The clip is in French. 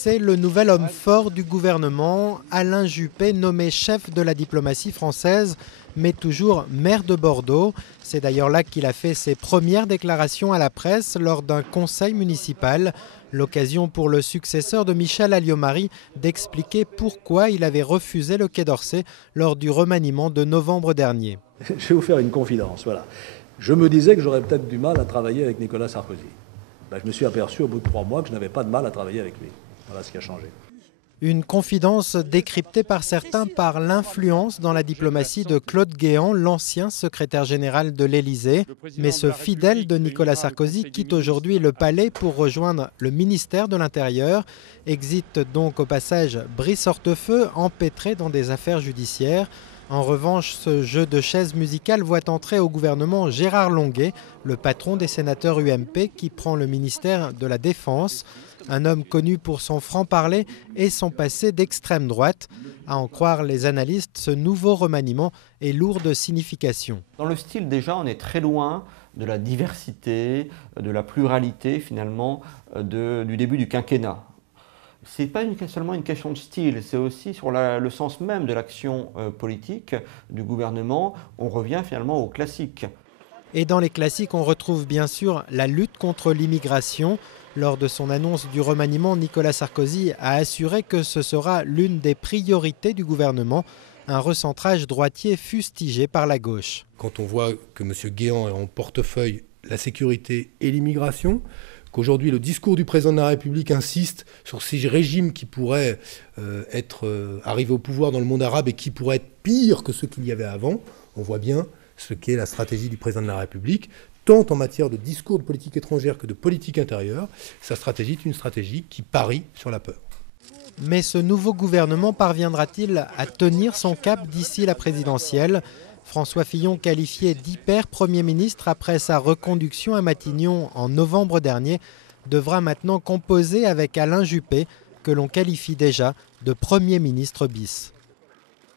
C'est le nouvel homme fort du gouvernement, Alain Juppé, nommé chef de la diplomatie française, mais toujours maire de Bordeaux. C'est d'ailleurs là qu'il a fait ses premières déclarations à la presse lors d'un conseil municipal. L'occasion pour le successeur de Michel Alliot-Marie d'expliquer pourquoi il avait refusé le Quai d'Orsay lors du remaniement de novembre dernier. Je vais vous faire une confidence, voilà. Je me disais que j'aurais peut-être du mal à travailler avec Nicolas Sarkozy. Je me suis aperçu au bout de 3 mois que je n'avais pas de mal à travailler avec lui. Voilà ce qui a changé. Une confidence décryptée par certains par l'influence dans la diplomatie de Claude Guéant, l'ancien secrétaire général de l'Élysée. Mais ce fidèle de Nicolas Sarkozy quitte aujourd'hui le palais pour rejoindre le ministère de l'Intérieur. Exit donc au passage Brice Hortefeux, empêtré dans des affaires judiciaires. En revanche, ce jeu de chaises musicales voit entrer au gouvernement Gérard Longuet, le patron des sénateurs UMP qui prend le ministère de la Défense. Un homme connu pour son franc-parler et son passé d'extrême droite. À en croire les analystes, ce nouveau remaniement est lourd de signification. Dans le style, déjà, on est très loin de la diversité, de la pluralité finalement du début du quinquennat. Ce n'est pas seulement une question de style, c'est aussi sur le sens même de l'action politique du gouvernement. On revient finalement aux classiques. Et dans les classiques, on retrouve bien sûr la lutte contre l'immigration. Lors de son annonce du remaniement, Nicolas Sarkozy a assuré que ce sera l'une des priorités du gouvernement, un recentrage droitier fustigé par la gauche. Quand on voit que M. Guéant a en portefeuille la sécurité et l'immigration, qu'aujourd'hui le discours du président de la République insiste sur ces régimes qui pourraient arriver au pouvoir dans le monde arabe et qui pourraient être pires que ceux qu'il y avait avant, on voit bien ce qu'est la stratégie du président de la République, tant en matière de discours de politique étrangère que de politique intérieure. Sa stratégie est une stratégie qui parie sur la peur. Mais ce nouveau gouvernement parviendra-t-il à tenir son cap d'ici la présidentielle ? François Fillon, qualifié d'hyper-premier ministre après sa reconduction à Matignon en novembre dernier, devra maintenant composer avec Alain Juppé, que l'on qualifie déjà de Premier ministre bis.